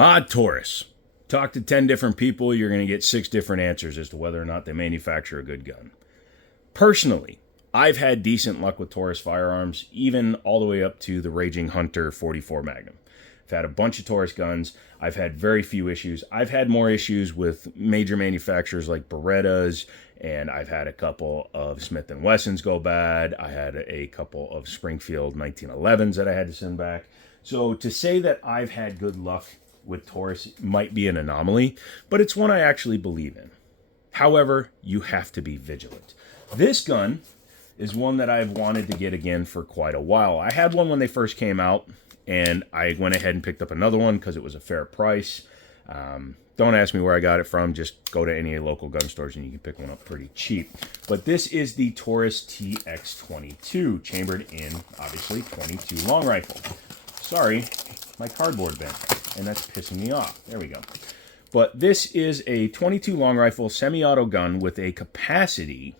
Taurus. Talk to 10 different people, you're going to get 6 different answers as to whether or not they manufacture a good gun. Personally, I've had decent luck with Taurus firearms, even all the way up to the Raging Hunter 44 Magnum. I've had a bunch of Taurus guns. I've had very few issues. I've had more issues with major manufacturers like Berettas, and I've had a couple of Smith & Wessons go bad. I had a couple of Springfield 1911s that I had to send back. So to say that I've had good luck with Taurus might be an anomaly, but it's one I actually believe in. However, you have to be vigilant. This gun is one that I've wanted to get again for quite a while. I had one when they first came out, and I went ahead and picked up another one because it was a fair price. Don't ask me where I got it from. Just go to any local gun stores and you can pick one up pretty cheap. But this is the Taurus TX22, chambered in, obviously, 22 long rifle. Sorry, my cardboard bent, and that's pissing me off. There we go. But this is a 22 long rifle semi-auto gun with a capacity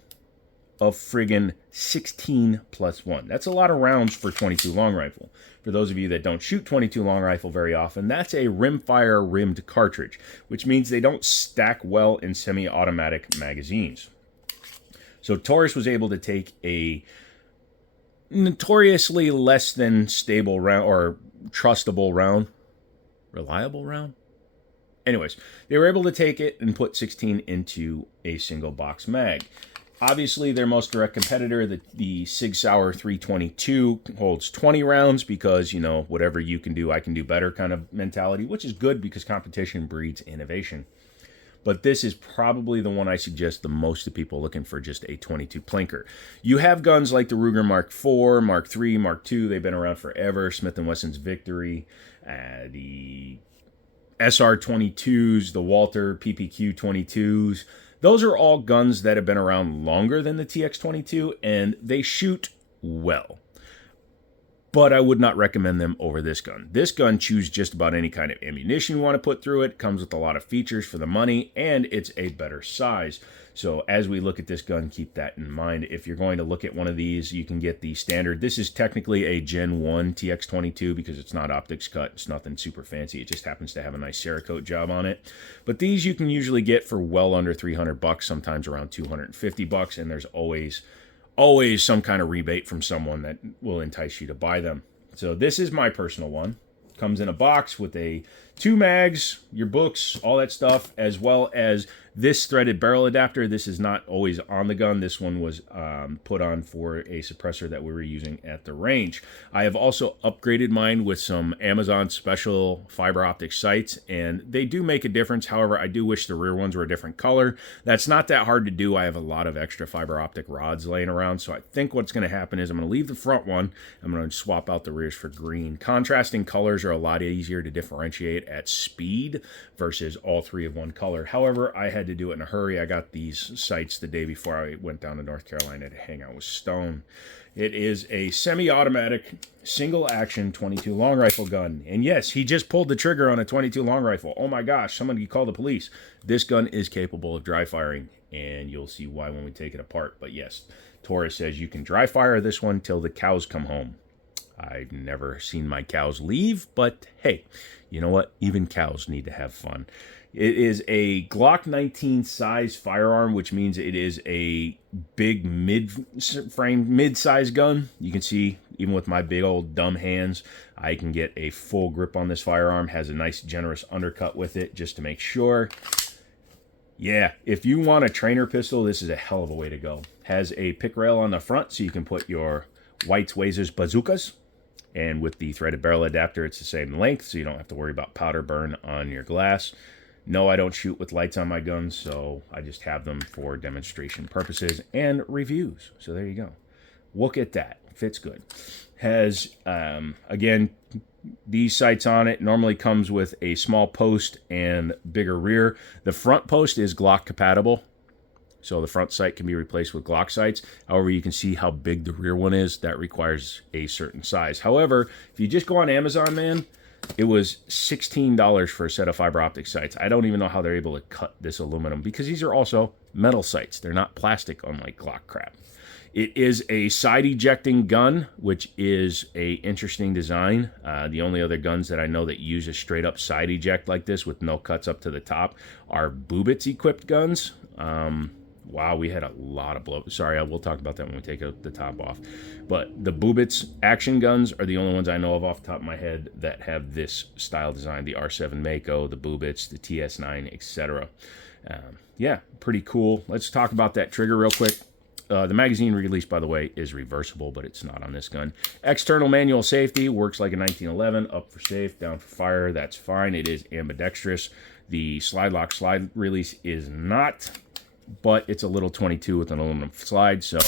of friggin' 16 plus 1. That's a lot of rounds for 22 long rifle. For those of you that don't shoot 22 long rifle very often, that's a rimfire rimmed cartridge, which means they don't stack well in semi-automatic magazines. So Taurus was able to take a notoriously less than stable round, or trustable round, reliable round. Anyways, they were able to take it and put 16 into a single box mag. Obviously, their most direct competitor, the Sig Sauer 322, holds 20 rounds because, you know, whatever you can do, I can do better kind of mentality, which is good because competition breeds innovation. But this is probably the one I suggest the most to people looking for just a 22 plinker. You have guns like the Ruger Mark IV, Mark III, Mark II. They've been around forever. Smith & Wesson's Victory, the SR22s, the Walther PPQ 22s. Those are all guns that have been around longer than the TX22, and they shoot well. But I would not recommend them over this gun. This gun chews just about any kind of ammunition you want to put through it, comes with a lot of features for the money, and it's a better size. So as we look at this gun, keep that in mind. If you're going to look at one of these, you can get the standard. This is technically a Gen 1 TX22 because it's not optics cut. It's nothing super fancy. It just happens to have a nice Cerakote job on it. But these you can usually get for well under $300, sometimes around $250, and there's always some kind of rebate from someone that will entice you to buy them. So this is my personal one. Comes in a box with 2 mags, your books, all that stuff, as well as this threaded barrel adapter. This is not always on the gun. This one was put on for a suppressor that we were using at the range. I have also upgraded mine with some Amazon special fiber optic sights, and they do make a difference. However, I do wish the rear ones were a different color. That's not that hard to do. I have a lot of extra fiber optic rods laying around, so I think what's going to happen is I'm going to leave the front one. I'm going to swap out the rears for green. Contrasting colors are a lot easier to differentiate at speed versus all 3 of one color. However, I had to do it in a hurry. I got these sights the day before I went down to North Carolina to hang out with Stone. It is a semi-automatic, single-action 22 long rifle gun. And yes, he just pulled the trigger on a 22 long rifle. Oh my gosh, somebody call the police. This gun is capable of dry firing, and you'll see why when we take it apart. But yes, Taurus says you can dry fire this one till the cows come home. I've never seen my cows leave, but hey, you know what? Even cows need to have fun. It is a Glock 19 size firearm, which means it is a big mid-size gun. You can see, even with my big old dumb hands, I can get a full grip on this firearm. Has a nice generous undercut with it just to make sure. Yeah, if you want a trainer pistol, this is a hell of a way to go. Has a pick rail on the front so you can put your Whites, Wazers, bazookas. And with the threaded barrel adapter, it's the same length, so you don't have to worry about powder burn on your glass. No, I don't shoot with lights on my guns, so I just have them for demonstration purposes and reviews. So there you go. Look at that. Fits good. Has, again, these sights on it. Normally comes with a small post and bigger rear. The front post is Glock compatible, so the front sight can be replaced with Glock sights. However, you can see how big the rear one is. That requires a certain size. However, if you just go on Amazon, man, it was $16 for a set of fiber optic sights. I don't even know how they're able to cut this aluminum because these are also metal sights. They're not plastic, unlike Glock crap. It is a side ejecting gun, which is a interesting design. The only other guns that I know that use a straight up side eject like this with no cuts up to the top are Bubitz equipped guns. Wow, we had a lot of blow. Sorry, we'll talk about that when we take the top off. But the Bubitz action guns are the only ones I know of off the top of my head that have this style design. The R7 Mako, the Bubitz, the TS9, etc. Yeah, pretty cool. Let's talk about that trigger real quick. The magazine release, by the way, is reversible, but it's not on this gun. External manual safety works like a 1911. Up for safe, down for fire. That's fine. It is ambidextrous. The slide lock slide release is not, but it's a little 22 with an aluminum slide, so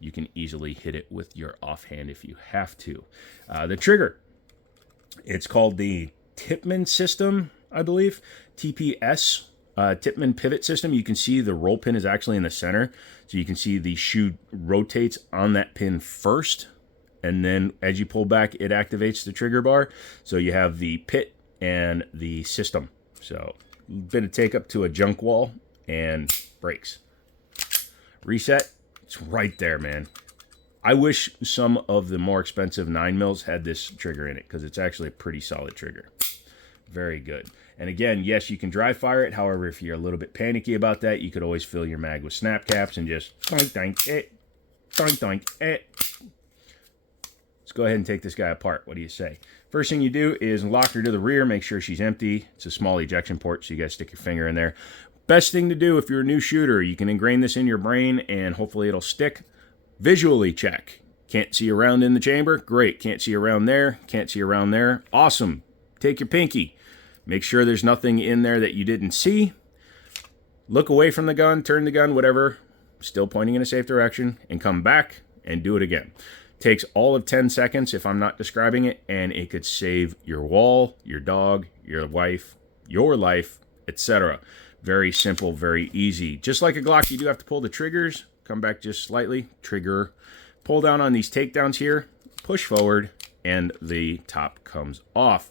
you can easily hit it with your offhand if you have to. The trigger, it's called the Tippmann system, I believe. TPS. Tippmann pivot system. You can see the roll pin is actually in the center, so you can see the shoe rotates on that pin first, and then as you pull back it activates the trigger bar. So you have the pit and the system. So a bit of take up to a junk wall and brakes. Reset, it's right there, man. I wish some of the more expensive 9mm had this trigger in it, because it's actually a pretty solid trigger. Very good. And again, yes, you can dry fire it. However, if you're a little bit panicky about that, you could always fill your mag with snap caps and just doink, doink, doink, doink, Let's go ahead and take this guy apart. What do you say? First thing you do is lock her to the rear. Make sure she's empty. It's a small ejection port, so you got to stick your finger in there. Best thing to do if you're a new shooter, you can ingrain this in your brain and hopefully it'll stick. Visually check. Can't see around in the chamber? Great. Can't see around there? Can't see around there? Awesome. Take your pinky. Make sure there's nothing in there that you didn't see. Look away from the gun, turn the gun, whatever, still pointing in a safe direction, and come back and do it again. Takes all of 10 seconds if I'm not describing it, and it could save your wall, your dog, your wife, your life, etc. Very simple, very easy. Just like a Glock, you do have to pull the triggers. Come back just slightly, trigger, pull down on these takedowns here, push forward, and the top comes off.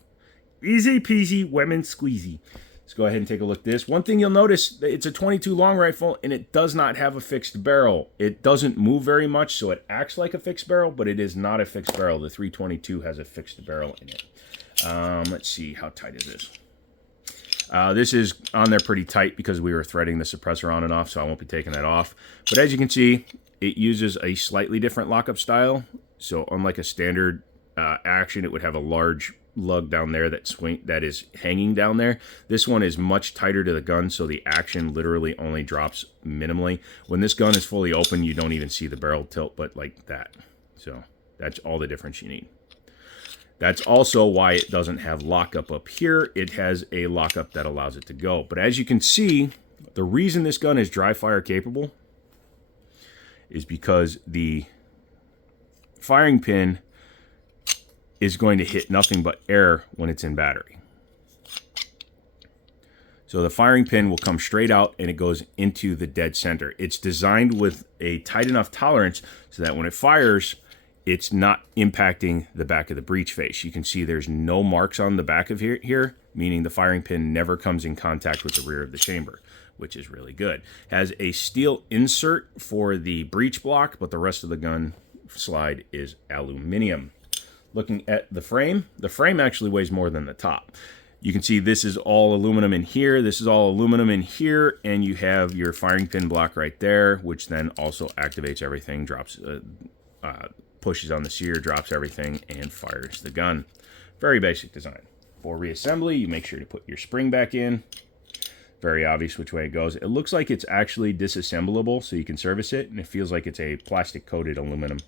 Easy peasy, lemon squeezy. Let's go ahead and take a look at this. One thing you'll notice, it's a 22 long rifle, and it does not have a fixed barrel. It doesn't move very much, so it acts like a fixed barrel, but it is not a fixed barrel. The 322 has a fixed barrel in it. Let's see, how tight is this? This is on there pretty tight because we were threading the suppressor on and off, so I won't be taking that off. But as you can see, it uses a slightly different lockup style. So unlike a standard action, it would have a large lug down there that is hanging down there. This one is much tighter to the gun, so the action literally only drops minimally. When this gun is fully open, you don't even see the barrel tilt, but like that. So that's all the difference you need. That's also why it doesn't have lockup up here. It has a lockup that allows it to go. But as you can see, the reason this gun is dry fire capable is because the firing pin is going to hit nothing but air when it's in battery. So the firing pin will come straight out and it goes into the dead center. It's designed with a tight enough tolerance so that when it fires, it's not impacting the back of the breech face. You can see there's no marks on the back of here, meaning the firing pin never comes in contact with the rear of the chamber, which is really good. Has a steel insert for the breech block, but the rest of the gun slide is aluminum. Looking at the frame actually weighs more than the top. You can see this is all aluminum in here, this is all aluminum in here, and you have your firing pin block right there, which then also activates everything, pushes on the sear, drops everything, and fires the gun. Very basic design. For reassembly, you make sure to put your spring back in. Very obvious which way it goes. It looks like it's actually disassemblable, so you can service it, and it feels like it's a plastic-coated aluminum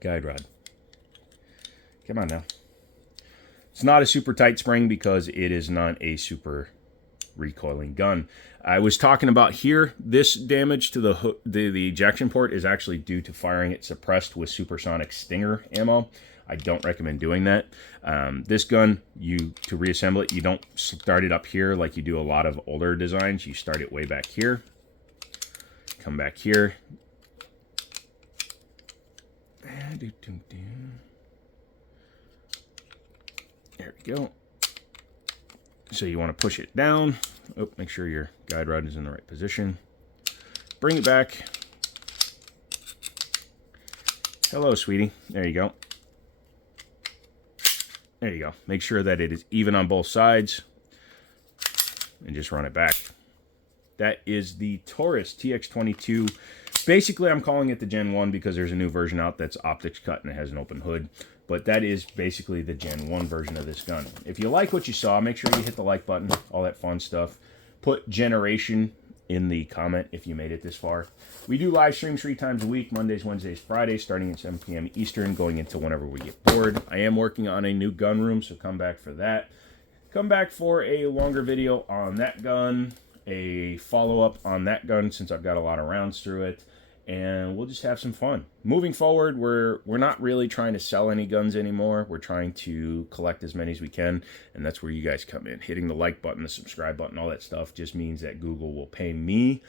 guide rod. Come on now. It's not a super tight spring because it is not a super recoiling gun. I was talking about here, this damage to the ejection port is actually due to firing it suppressed with supersonic Stinger ammo. I don't recommend doing that. This gun, to reassemble it, you don't start it up here like you do a lot of older designs. You start it way back here. Come back here. There we go. So you want to push it down. Oh, make sure your guide rod is in the right position. Bring it back. Hello, sweetie. There you go. There you go. Make sure that it is even on both sides and just run it back. That is the Taurus TX22. Basically, I'm calling it the Gen 1 because there's a new version out that's optics cut and it has an open hood. But that is basically the Gen 1 version of this gun. If you like what you saw, make sure you hit the like button, all that fun stuff. Put generation in the comment if you made it this far. We do live streams 3 times a week, Mondays, Wednesdays, Fridays, starting at 7 p.m. Eastern, going into whenever we get bored. I am working on a new gun room, so come back for that. Come back for a longer video on that gun, a follow-up on that gun since I've got a lot of rounds through it, and we'll just have some fun. Moving forward, we're not really trying to sell any guns anymore. We're trying to collect as many as we can, and that's where you guys come in. Hitting the like button, the subscribe button, all that stuff just means that Google will pay me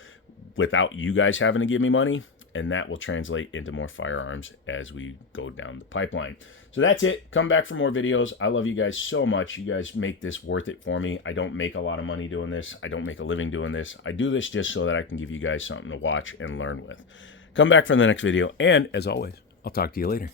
without you guys having to give me money, and that will translate into more firearms as we go down the pipeline. So that's it. Come back for more videos. I love you guys so much. You guys make this worth it for me. I don't make a lot of money doing this. I don't make a living doing this. I do this just so that I can give you guys something to watch and learn with. Come back for the next video, and as always, I'll talk to you later.